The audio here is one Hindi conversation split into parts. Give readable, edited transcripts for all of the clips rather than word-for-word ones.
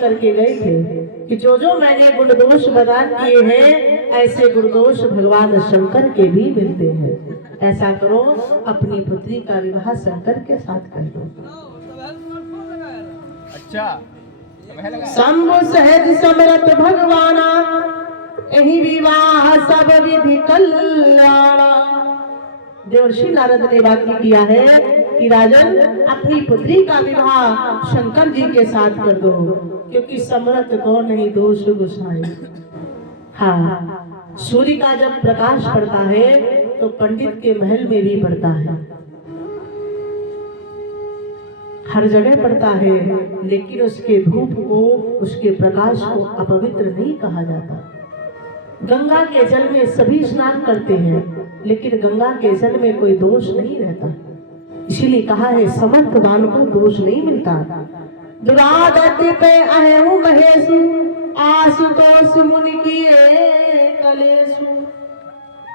करके गए थे कि जो जो मैंने गुण दोष बदान किए हैं ऐसे गुण दोष भगवान शंकर के भी मिलते हैं। ऐसा करो, अपनी पुत्री का विवाह शंकर के साथ कर दो। अच्छा, शंभु सहज समरथ भगवाना, यही विवाह सब विधि कल्याण। देवर्षि नारद ने वाक्य किया है कि राजन अपनी पुत्री का विवाह शंकर जी के साथ कर दो, क्योंकि समर्थ को नहीं दोष गुसाए। हाँ, सूर्य का जब प्रकाश पड़ता है तो पंडित के महल में भी पड़ता है, हर जगह पड़ता है, लेकिन उसके धूप को, उसके प्रकाश को अपवित्र नहीं कहा जाता। गंगा के जल में सभी स्नान करते हैं, लेकिन गंगा के जल में कोई दोष नहीं रहता। इसीलिए कहा है समर्थवान को दोष नहीं मिलता। दुरागति पे अहू महेशु, आशुतोष मुनि किए कलेशु।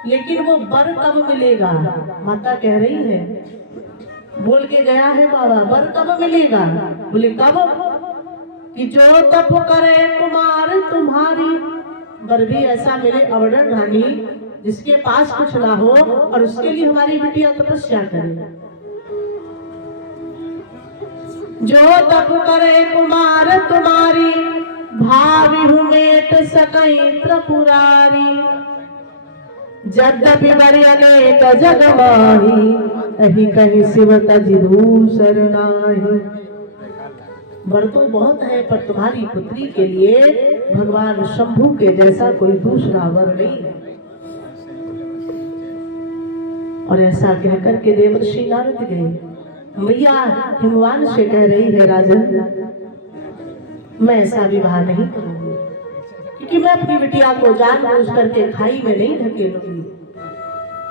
लेकिन वो बर कब मिलेगा? माता कह रही है, बोल के गया है बाबा, बर कब मिलेगा? बोले कब? कि जो तप करे कुमार तुम्हारी। बर भी ऐसा मिले अवडन रानी, जिसके पास कुछ ना हो और उसके लिए हमारी बिटिया तपस्या करे। जो तप करे कुमार तुम्हारी, भावी हुमेट सकई त्रिपुरारी। यद्यपि बड़े अनेक जग माही, अहि कहीं शिव तज दूसर नाही। वर तो बहुत है, पर तुम्हारी पुत्री के लिए भगवान शंभु के जैसा कोई दूसरा वर नहीं है। और ऐसा कहकर के देवर्षि नारद गए। मैया हिमवान से कह रही है, राजन मैं ऐसा विवाह नहीं करूंगी, क्योंकि मैं अपनी बिटिया को जानबूझ करके खाई में नहीं ढकेलूंगी।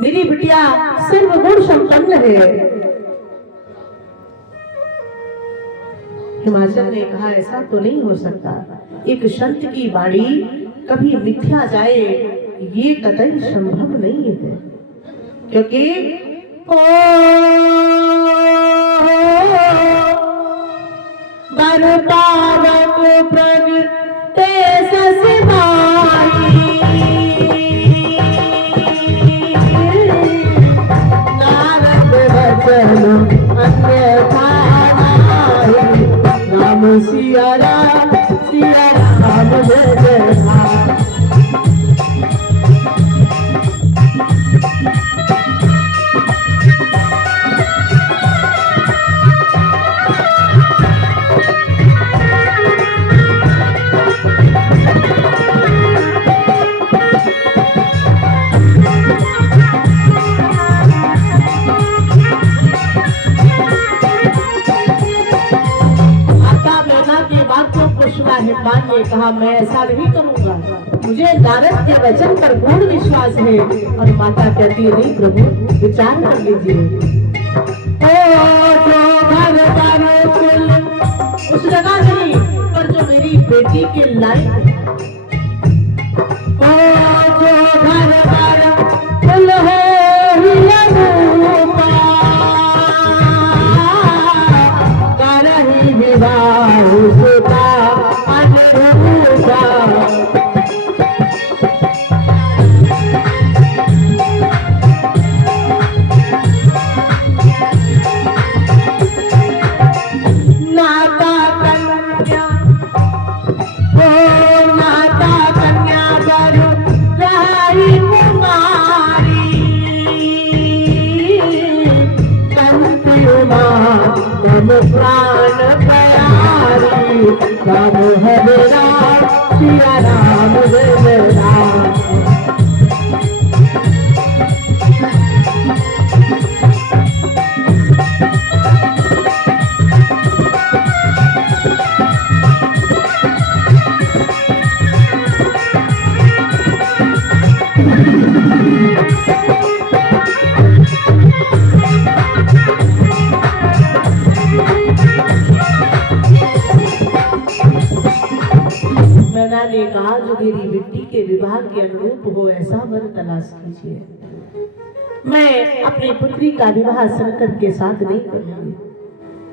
मेरी बिटिया सिर्फ गुण संपन्न है। हिमाचल ने कहा, ऐसा तो नहीं हो सकता, एक संत की वाणी कभी मिथ्या जाए ये कतई संभव नहीं है। क्योंकि बर पावक प्रगटे ससिबाई, नारद वचन अन्यथा नाहि। नाम सिया राम जय जय राम। हिमवान ने कहा, मैं ऐसा नहीं करूंगा, मुझे नारद के वचन पर पूर्ण विश्वास है। और माता कहती है, नहीं प्रभु विचार कर लीजिए। उस जगह नहीं, पर जो मेरी बेटी के लायक प्राण प्यारी। राम हरे राम, सिया राम जय राम। मैना ने कहा जो मेरी बेटी के विवाह के अनुरूप हो ऐसा वर तलाश कीजिए। मैं अपनी पुत्री का विवाह शंकर के साथ नहीं करूंगी।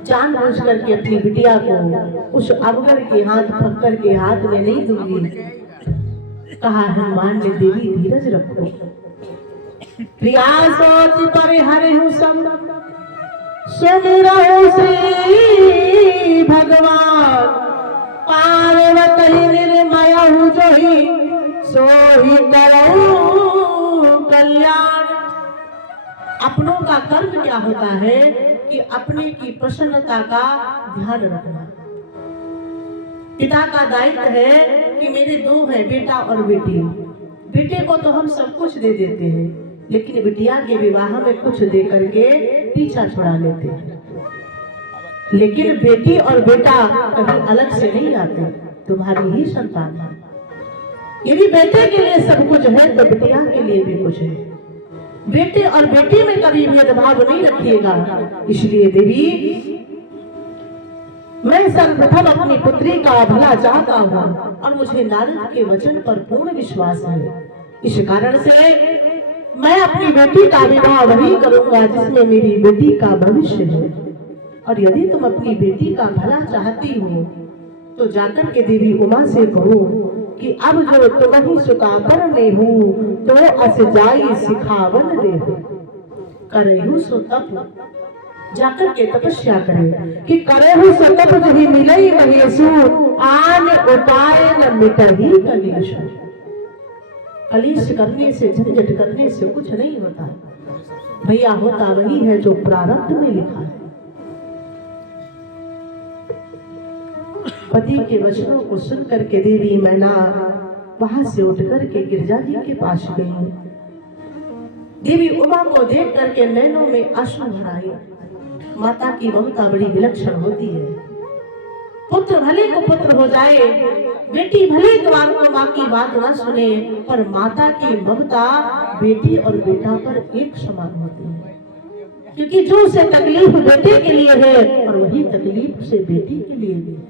जानबूझ करके अपनी बिटिया को उस अवगढ़ के हाथ फक्कर के हाथ में नहीं दूंगी। कहा हनुमान ने देवी धीरज रखो, प्रिया सोच पर हरिहु सब सुमिरहु श्री भगवान, पार्वती निर्मयहु जोहि सोहि करहु कल्याण। अपनों का कर्म क्या होता है कि अपने की प्रसन्नता का ध्यान रखना। पिता का दायित्व है कि मेरे दो हैं, बेटा और बेटी। बेटे को तो हम सब कुछ दे देते हैं, लेकिन बिटिया के विवाह में कुछ दे करके पीछा छुड़ा लेते हैं। लेकिन बेटी और बेटा कभी अलग से नहीं आते, तुम्हारी ही संतान है। यदि बेटे के लिए सब कुछ है तो बिटिया के लिए भी कुछ है। बेटे और बेटी में कभी भेदभाव नहीं रखिएगा। इसलिए देवी, मैं सर्वप्रथम अपनी पुत्री का भला चाहता हूँ और मुझे नारद के वचन पर पूर्ण विश्वास है। इस कारण से मैं अपनी बेटी का विवाह वही करूंगा जिसमें मेरी बेटी का भविष्य है। और यदि तुम अपनी बेटी का भला चाहती हो तो जाकर के देवी उमा से कहो कि अब जो तुम ही सुकापर में हूँ तो अस जाई सिखावन दे करहु सो तप। जाकर के तपस्या करे कि करहु सो तप जही मिलई महेशु, आन उपाय न मिटही कलेश। कलेश करने से, झंझट करने से कुछ नहीं होता भैया, होता वही है जो प्रारब्ध में लिखा है। पति के वचनों को सुन करके देवी मैना वहां से उठ करके गिरजा जी के पास गई। देवी उमा को देख करके नैनों में आंसू भर आए। माता की ममता बड़ी विलक्षण होती है। पुत्र भले को पुत्र हो जाए, बेटी भले द्वार को माँ की बात न सुने, पर माता की ममता बेटी और बेटा पर एक समान होती है। क्योंकि जो से तकलीफ बेटे के लिए है और वही तकलीफ से बेटी के लिए भी है।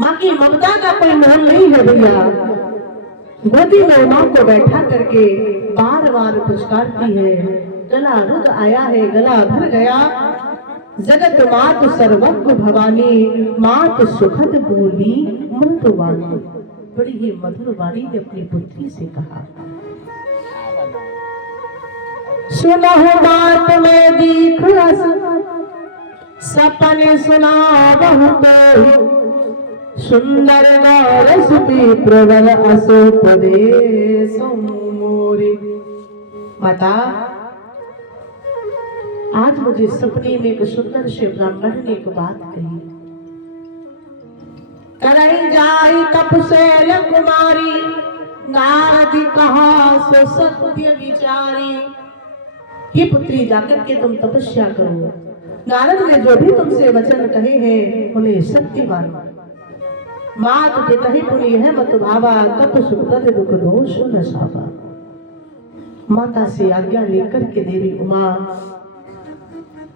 माँ की ममता का कोई मोल नहीं है भैया। गोदी में माँ को बैठा करके बार बार पुचकारती है, गला रुद आया है, गला भर गया। जगत मात सर्वज्ञ भवानी, मात सुखद बोली मृदु वाणी। बड़ी ही मधुर वाणी ने अपनी पुत्री से कहा, सुनहु बात में दीख रस, सपने सुना बहुत, सुंदर नारस भी प्रबल असोपदेश मोरे। माता, आज मुझे सपने में एक सुंदर से ब्राह्मण ने एक बात कही। करई जाई तपसेल कुमारी, नारद कहा सो सत्य विचारी। हे पुत्री, जाकर के तुम तपस्या करो। नारद ने जो भी तुमसे वचन कहे हैं उन्हें सत्य मानो। मात पितहि पुनि है मत भावा, तप सुखद दुख दोष न सावा। माता से आज्ञा लेकर के देवी उमा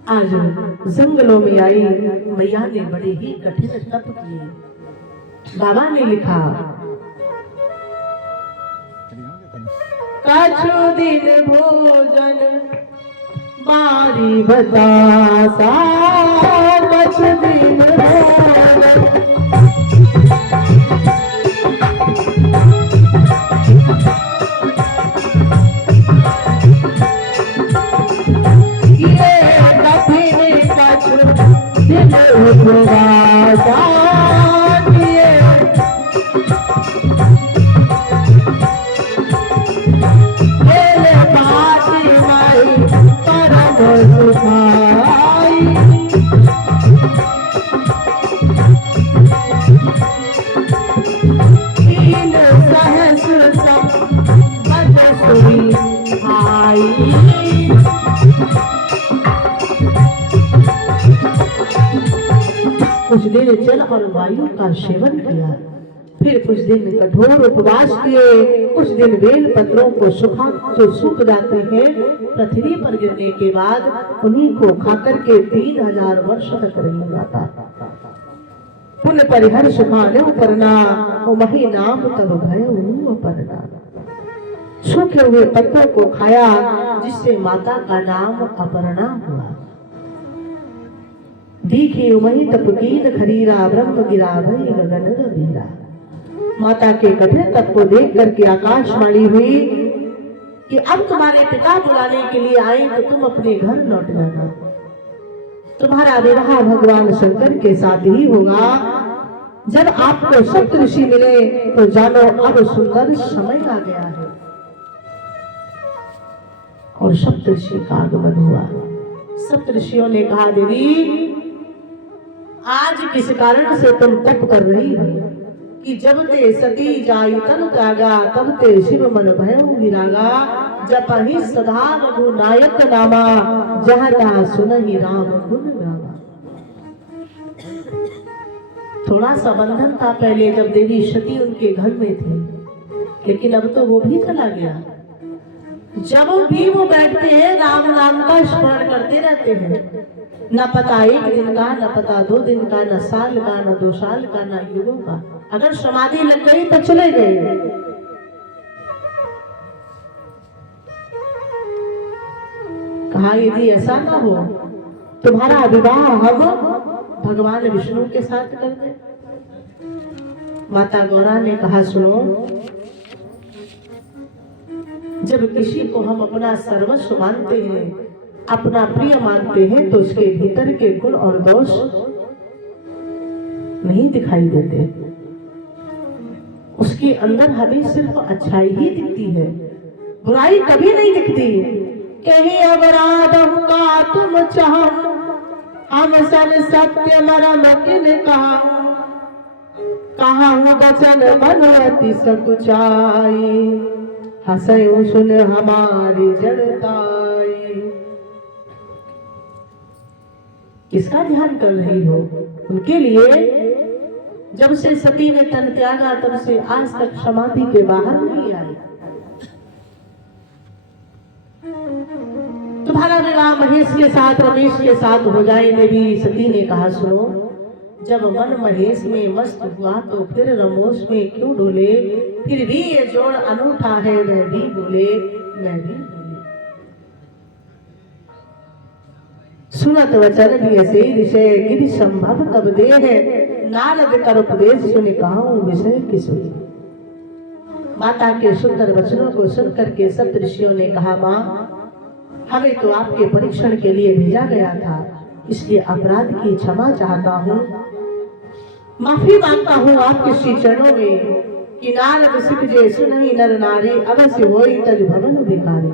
आज जंगलों में आई। मैया ने बड़े ही कठिन तप किए। बाबा ने लिखा, कछु दिन भोजन बारी बतासा, कछु दिन भोजन कुछ दिन जल और वायु का सेवन किया, फिर कुछ दिन कठोर उपवास किए, कुछ दिन बेल पत्रों को सुखा जो सूख जाते हैं पृथ्वी पर गिरने के बाद उन्हीं को खाकर के 3000 वर्ष तक रह जाता। पुन परिहर सुखाने परना, मही नाम तब भय परना। सूखे हुए पत्तों को खाया जिससे माता का नाम अपर्णा हुआ। दीखी वही तपकीन खरीरा, ब्रह्म गिरा भई गगन गंभीरा। माता के कठिन तप को देख करके आकाशवाणी हुई कि अब तुम्हारे पिता बुलाने के लिए आए तो तुम अपने घर लौट जाना। तुम्हारा विवाह भगवान शंकर के साथ ही होगा। जब आपको सप्त ऋषि मिले तो जानो अब सुंदर समय आ गया है। और सप्त ऋषि का आगमन हुआ। सप्त ऋषियों ने कहा, देवी आज किस कारण से तुम तप कर रही हो कि जब ते सती जायु तन त्यागा, तब ते शिव मन भयो विरागा। जपहि सदा रघुनायक नामा, जहाँ तहाँ सुनहि राम गुण गावा। थोड़ा सा बंधन था पहले जब देवी सती उनके घर में थी, लेकिन अब तो वो भी चला गया। जब भी वो बैठते हैं राम नाम का स्मरण करते रहते हैं। न पता एक दिन का, न पता 2 दिन का, न साल का, न 2 साल का, न युगों का। अगर समाधि लग गई तो चले गए। कहा यदि ऐसा ना हो तुम्हारा विवाह हम भगवान विष्णु के साथ कर दे। माता गौरा ने कहा, सुनो, जब किसी को हम अपना सर्वस्व मानते हैं, अपना प्रिय मानते हैं, तो उसके भीतर के गुण और दोष नहीं दिखाई देते। उसके अंदर हमें सिर्फ अच्छाई ही दिखती है, बुराई कभी नहीं दिखती। कहीं अपराध का तुम चाहो, हम सन सत्य मरम किन कहा हूँ बचन मन अति सकुचाई, हंसयूं सुन हमारी जड़ताई। किसका ध्यान कर रही हो? उनके लिए। जब से सती ने तन त्यागा तब से आज तक समाधि के बाहर नहीं आई। तुम्हारा विवाह महेश के साथ, रमेश के साथ हो जाए। देवी सती ने कहा, सुनो, जब मन महेश में मस्त हुआ तो फिर रमोश में क्यों डोले। फिर भी ये जोड़ अनूठा है, वह भी बोले मैं भी बोले। सुनत वचन भी ऐसे विषय गिरि संभव तब दे है, नारद कर उपदेश सुन कहूं विषय किस। माता के सुंदर वचनों को सुन करके सप्त ऋषियों ने कहा, माँ हमें तो आपके परीक्षण के लिए भेजा गया था, इसलिए अपराध की क्षमा चाहता हूँ। माफी मांगता हूँ आपके श्री चरणों में कि नारद सिख जे सुनहि नर नारी, अवश्य होई तज भवन भिखारी।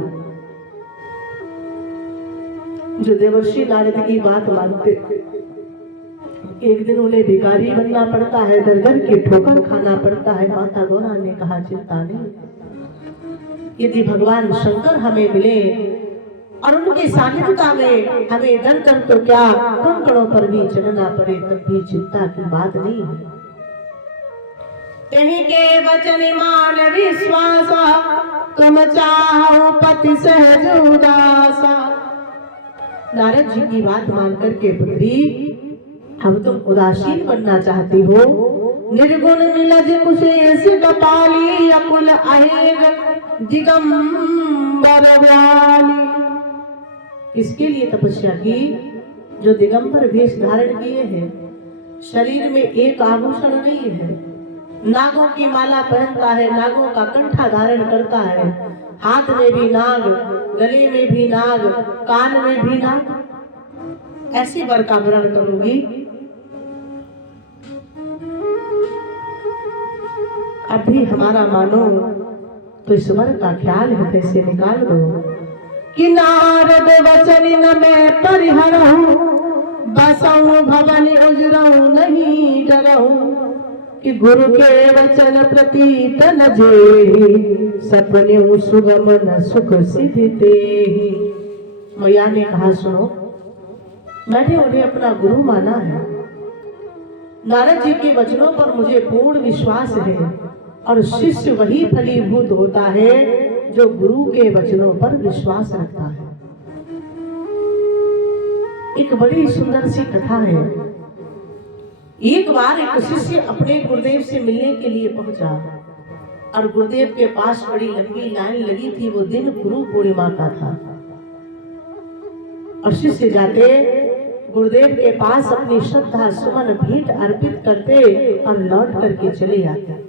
जो देवर्षि नारद की बात मानते, एक दिन उन्हें भिखारी बनना पड़ता है, दर-दर की ठोकर खाना पड़ता है। माता गौरा ने कहा, चिंता नहीं, यदि भगवान शंकर हमें मिले और उनके सानिध्यता में हमें दर दर तो क्या कंकड़ों पर भी चढ़ना पड़े तब भी चिंता की बात नहीं है। कहीं के वचन मान विश्वासा, तुम चाहो पति सहज उदासा। नारद जी की बात मान करके पुत्री, हम तुम उदासीन बनना चाहती हो। निर्गुण निलज कुशेष कपाली, अकुल अहेग दिगंबर व्याली। इसके लिए तपस्या की जो दिगंबर वेश धारण किए हैं, शरीर में एक आभूषण नहीं है, नागों की माला पहनता है, नागों का कंठा धारण करता है, हाथ में भी नाग, गले में भी नाग, कान में भी नाग। ऐसी वर का वर्ण करूंगी। अब भी हमारा मानो तो इस वर का ख्याल हृदय से निकाल दो कि नारद वचन न मैं परिहरहूं, बसऊं भवन उजरऊं नहीं डरऊं। कि गुरु के वचन प्रति तन जेहि, सपने सुगम न सुख सिद्धि तेहि। मैया ने कहा, सुनो, मैंने उन्हें अपना गुरु माना है। नारद जी के वचनों पर मुझे पूर्ण विश्वास है और शिष्य वही फलीभूत होता है जो गुरु के वचनों पर विश्वास रखता है। एक बड़ी सुंदर सी कथा है। एक बार एक शिष्य अपने गुरुदेव से मिलने के लिए पहुंचा और गुरुदेव के पास बड़ी लंबी लाइन लगी थी। वो दिन गुरु पूर्णिमा का था और शिष्य जाते गुरुदेव के पास अपनी श्रद्धा सुमन भेंट अर्पित करते और लौट करके चले आते।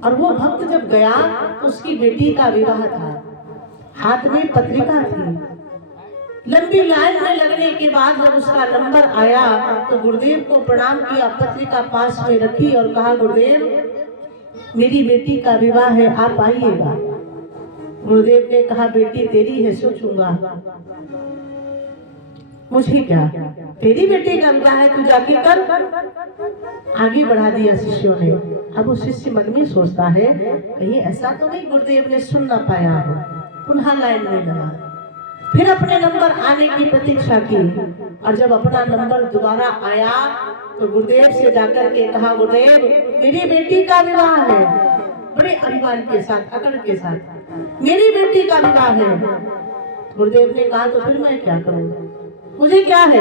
और वो भक्त जब गया तो उसकी बेटी का विवाह था, हाथ में पत्रिका थी। लंबी लाइन में लगने के बाद जब उसका नंबर आया तो गुरुदेव को प्रणाम किया, पत्रिका पास में रखी और कहा, गुरुदेव मेरी बेटी का विवाह है, आप आइएगा। गुरुदेव ने कहा, बेटी तेरी है, सोचूंगा। मुझे क्या, तेरी बेटी का विवाह है, तू जाके कर। आगे बढ़ा दिया शिष्यों ने। अब वो शिष्य मन में सोचता है, कहीं ऐसा तो नहीं गुरुदेव ने सुन ना पाया हो। पुनः लाइन में लगा, फिर अपने नंबर आने की प्रतीक्षा की और जब अपना नंबर दोबारा आया तो गुरुदेव से जाकर के कहा, गुरुदेव मेरी बेटी का विवाह है। बड़े अभिमान के साथ, अकड़ के साथ, मेरी बेटी का विवाह है। गुरुदेव ने कहा, तो फिर मैं क्या करूं, मुझे क्या है।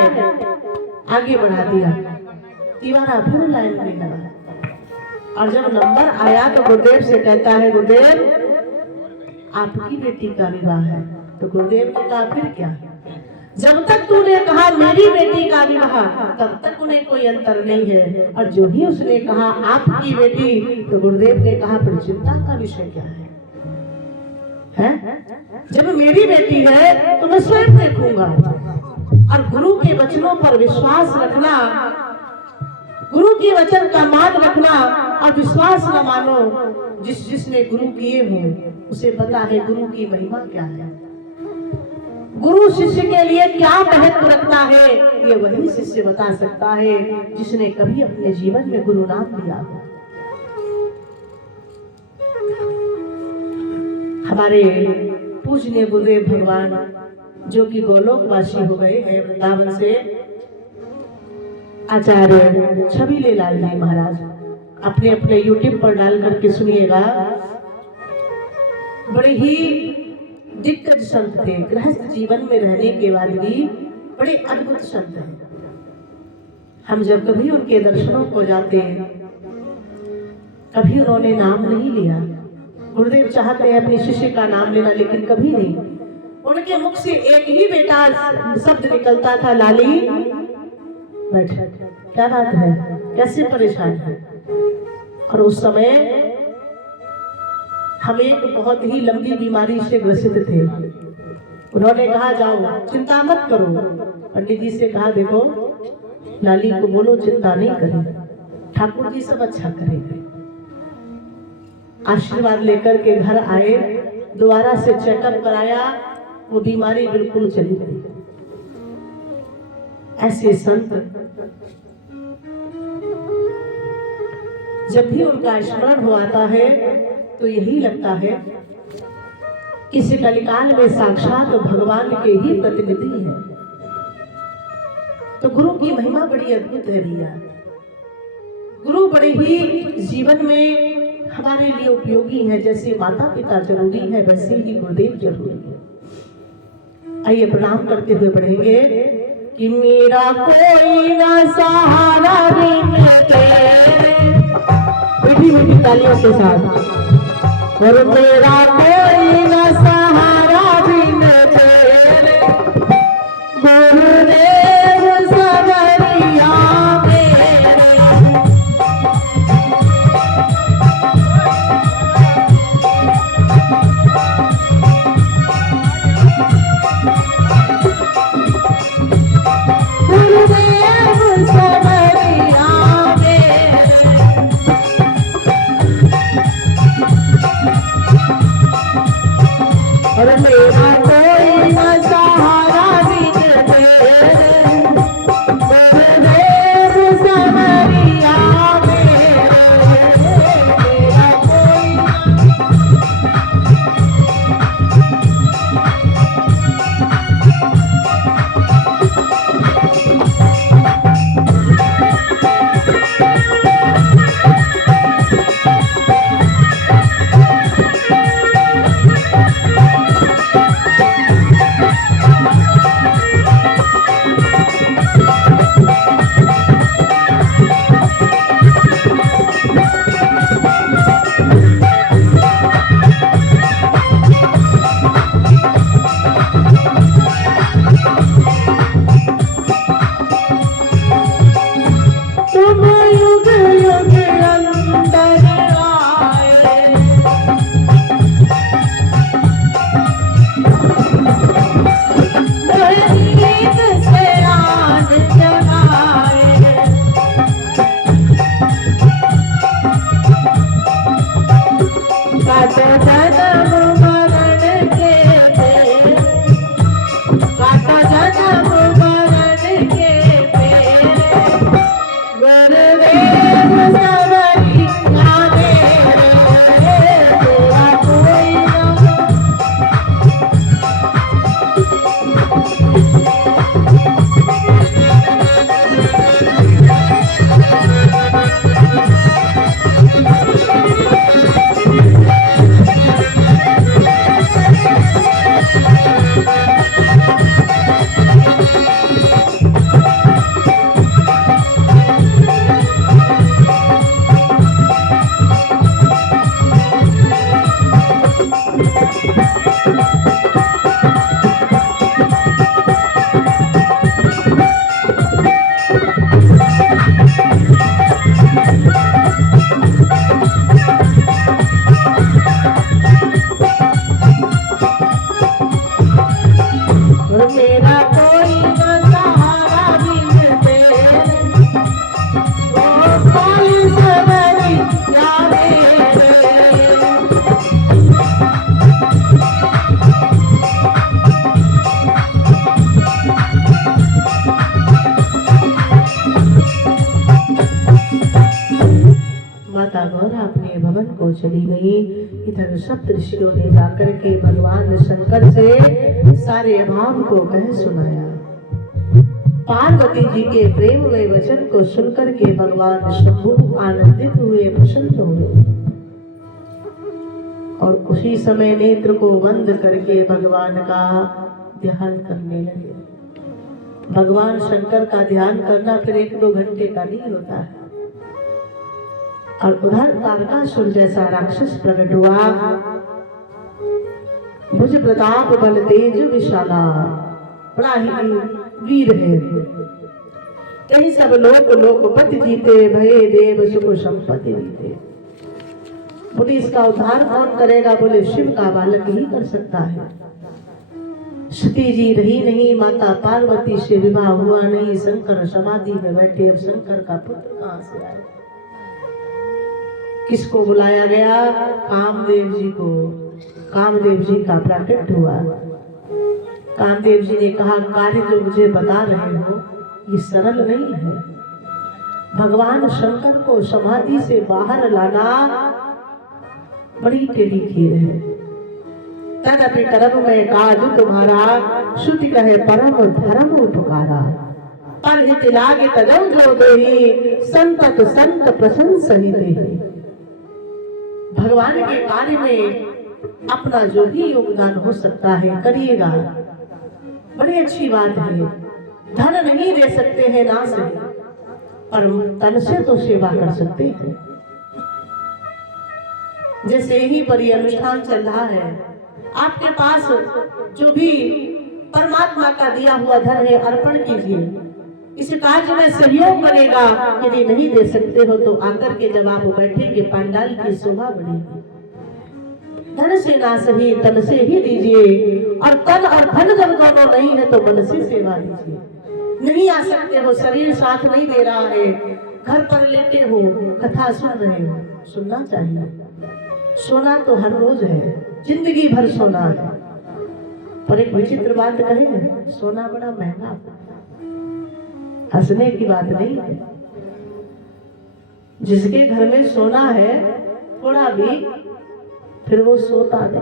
आगे बढ़ा दिया, दोबारा फिर लाइन में लगा और जब नंबर आया तो गुरुदेव से कहता है, गुरुदेव आपकी बेटी का विवाह है। तो गुरुदेव ने कहा, फिर क्या, जब तक तूने कहा मेरी बेटी का विवाह तब तक उन्हें कोई अंतर नहीं है, और जो ही उसने कहा आपकी बेटी तो गुरुदेव ने कहा, फिर चिंता का विषय क्या है? जब मेरी बेटी है तो मैं स्वयं देखूंगा। और गुरु के वचनों पर विश्वास रखना, गुरु के वचन का मान रखना और विश्वास न मानो। जिसने गुरु किए हों उसे पता है गुरु की महिमा क्या है, गुरु शिष्य के लिए क्या महत्व रखता है, ये वही शिष्य बता सकता है जिसने कभी अपने जीवन में गुरु नाम लिया हो। हमारे पूजनीय गुरुदेव भगवान जो कि गोलोकवासी हो गए हैं वृंदावन से, आचार्य छबीले लाल जी महाराज, अपने अपने यूट्यूब पर डाल करके सुनिएगा। बड़े ही दिग्गज संत थे, गृहस्थ जीवन में रहने के बाद भी बड़े अद्भुत संत हैं। हम जब कभी उनके दर्शनों को जाते हैं, कभी उन्होंने नाम नहीं लिया। गुरुदेव चाहते हैं अपने शिष्य का नाम लेना, लेकिन कभी नहीं। उनके मुख से एक ही बेटा शब्द निकलता था, लाली बैठ, क्या बात है, कैसे परेशान है। और उस समय हम एक बहुत ही लंबी बीमारी से ग्रसित थे। उन्होंने कहा, जाओ चिंता मत करो। पंडित जी से कहा, देखो लाली को बोलो चिंता नहीं करे, ठाकुर जी सब अच्छा करेंगे। आशीर्वाद लेकर के घर आए, दोबारा से चेकअप कराया, वो बीमारी बिल्कुल चली गई। ऐसे संत जब भी उनका स्मरण हो आता है तो यही लगता है कि इस कलिकाल में साक्षात भगवान के ही प्रतिनिधि है। तो गुरु की महिमा बड़ी अद्भुत है भैया। गुरु बड़े ही जीवन में हमारे लिए उपयोगी है। जैसे माता पिता जरूरी है, वैसे ही गुरुदेव जरूरी है। आइए प्रणाम करते हुए बढ़ेंगे कि मेरा कोई ना सहारा बिन तेरे, मीठी मीठी तालियों के साथ, और मेरा कोई ना सहारा बिन तेरे, गुरुदेव सवरिया मेरे। गुरुदेव सवरिया मेरे। माता गौरा अपने भवन को चली गई। इधर सप्त ऋषियों ने जाकर के भगवान शंकर से सारे अभाव को कह सुनाया। पार्वती जी के प्रेम में वचन को सुनकर के भगवान शंभु आनंदित हुए, प्रसन्न हुए और उसी समय नेत्र को बंद करके भगवान का ध्यान करने लगे। भगवान शंकर का ध्यान करना फिर 1-2 घंटे का नहीं होता है। और उधर तारकासुर जैसा राक्षस प्रकट हुआ, भुज प्रताप बल तेज विशाला, बड़ा ही वीर है। कहीं सब लोकपति जीते, भये देव सुख संपत्ति जीते। बोले इसका उद्धार कौन करेगा? बोले शिव का बालक ही कर सकता है। सती जी रही नहीं, माता पार्वती से विवाह हुआ नहीं, शंकर समाधि में बैठे, अब शंकर का पुत्र कहां से आए? किसको बुलाया गया? कामदेव जी को। कामदेव जी का प्रकट हुआ। कामदेव जी ने कहा, कार्य जो मुझे बता रहे हो ये सरल नहीं है। भगवान शंकर को समाधि से बाहर लाना बड़ी टेढ़ी खीर है। तदपि कर्म में काज तुम्हारा, श्रुति कहे परम धर्म उपकारा। पर हित लागे तजौ जो देहि, संतत संत प्रशंस ही देहि। भगवान के कार्य में अपना जो भी योगदान हो सकता है करिएगा, बड़ी अच्छी बात है। धन नहीं दे सकते हैं ना सही, पर तन से तो सेवा कर सकते हैं। जैसे ही पर अनुष्ठान चल रहा है, आपके पास जो भी परमात्मा का दिया हुआ धन है अर्पण कीजिए। इस कार्य में सहयोग करेगा। यदि नहीं दे सकते हो तो आकर के जब आप बैठेंगे पंडाल की शोभा बढ़ेगी। धन से ना सही तन से ही दीजिए, और तन और धन जब दोनों नहीं है तो मन से सेवा दीजिए। नहीं आ सकते हो, शरीर साथ नहीं दे रहा है, घर पर लेटे हो, कथा सुन रहे हो, सुनना चाहिए। सोना तो हर रोज है, जिंदगी भर सोना है। पर एक विचित्र बात कहें, सोना बड़ा महंगा, हंसने की बात नहीं है। जिसके घर में सोना है थोड़ा भी, फिर वो सोता नहीं,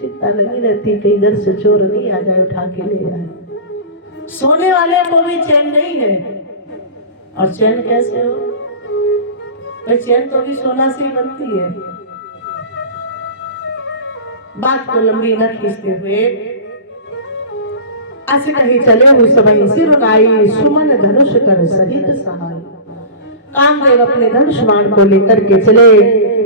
चिंता लगी रहती कहीं इधर से चोर नहीं आ जाए उठा के ले जाए। सोने वाले को भी चैन नहीं है। और चैन कैसे हो? भाई चैन तो भी सोना से ही बनती है। बात को लंबी न खींचते हुए ऐसे कहीं चले उस समय सिरुनाई, सुमन धनुष कर सहित सहाय। कामदेव अपने धनुष बाण को लेकर के चले,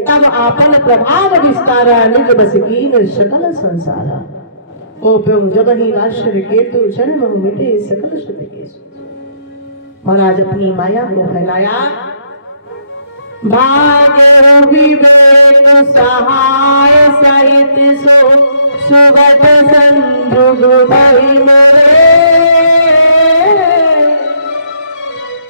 तब आपन प्रभाव विस्तारा, निज बस कीन सकल संसारा। ओ प्यों जब ही आश्चर्य केतु, जन्म मिटे सकल सुत केसु। महाराज अपनी माया को फैलाया। भाग्य विवेक सहाय सहित सो, सुगत संजुग भई मोरे।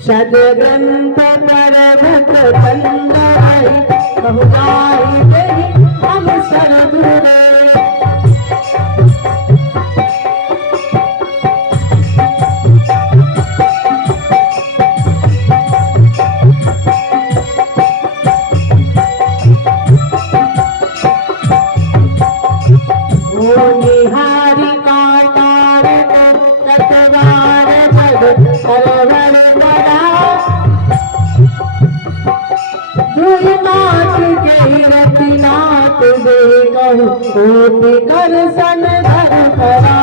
सदग्रंथ पर भट बंदाई, कहु जाहि देहि हम सरदुरे। निहारी काटार ततवार हरवर बड़ा नाथ के रतिनाथ दे कहु कोटि कर सन धर करा।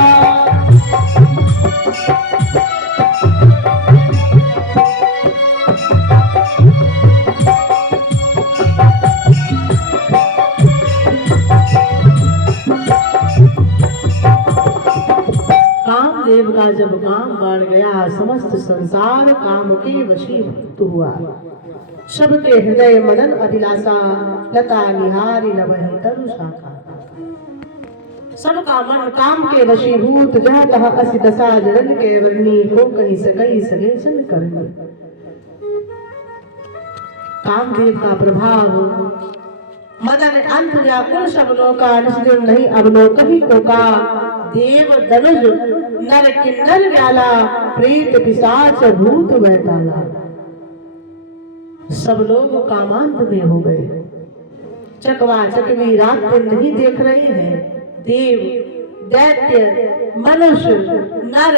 कामदेव का जब काम बढ़ गया, समस्त संसार काम के वशीभूत हुआ। सबके हृदय मदन अभिलाषा, लता निहारी नवहि तरु शाखा। सबका मन काम के वशीभूत, जहाँ तहाँ असी दशा जड़न के वर्णी को कहीं सकई सगे सन करनी। कामदेव का प्रभाव मदन अंत व्याकुल शब्दों का निष्दिन नहीं अवलोकही को का। देव धनुष नर किन्नर व्याला, प्रेत पिशाच भूत बैताला। सब लोग कामांत में हो गए। चकवा चकवी रात दिन नहीं देख रहे हैं। देव दैत्य मनुष्य नर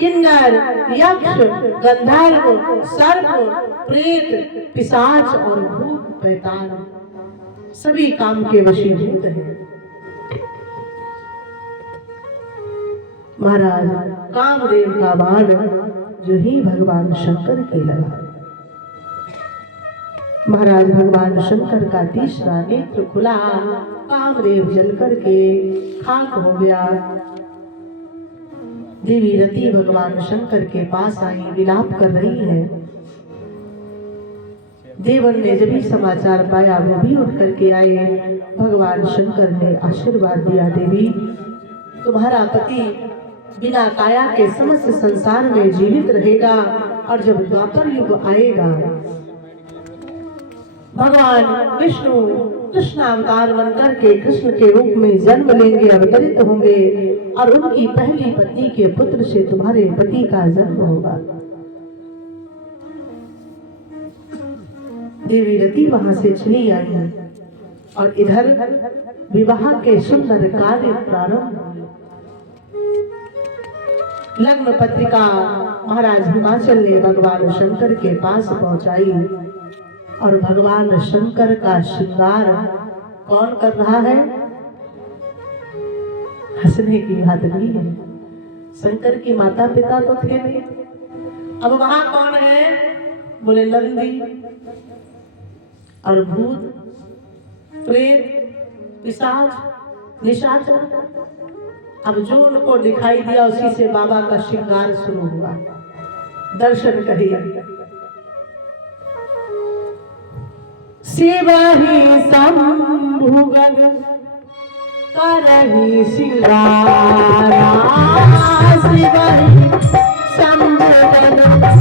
किन्नर यक्ष गंधर्व सर्प प्रेत पिशाच और भूत बैताल सभी काम के वशीभूत हैं। महाराज कामदेव का बाण जो ही भगवान शंकर के लगा। महाराज भगवान शंकर का तीसरा नेत्र खुला, कामदेव जल करके खाक हो गया। देवी रति भगवान शंकर के पास आई, विलाप कर रही है। देवन ने जब भी समाचार पाया वो भी उठ करके आए। भगवान शंकर ने आशीर्वाद दिया, देवी तुम्हारा पति बिना काया के समस्त संसार में जीवित रहेगा, और जब द्वापर युग आएगा भगवान विष्णु कृष्ण अवतार बनकर के कृष्ण के रूप में जन्म लेंगे, अवतरित होंगे, और उनकी पहली पत्नी के पुत्र से तुम्हारे पति का जन्म होगा। देवी रति वहां से चली आई और इधर विवाह के सुंदर कार्य प्रारंभ हुए। लग्न पत्रिका महाराज हिमाचल ने भगवान शंकर के पास पहुंचाई, और भगवान शंकर का श्रृंगार कौन कर रहा है? हंसने की बात नहीं है। शंकर की माता पिता तो थे नहीं, अब वहां कौन है? बोले नंदी और भूत प्रेत पिशाच निशाचर। अब जो उनको दिखाई दिया उसी से बाबा का श्रृंगार शुरू हुआ। दर्शन करिए। शिवहि शंभुगन करहि सिंगारा, शिवहि शंभुगन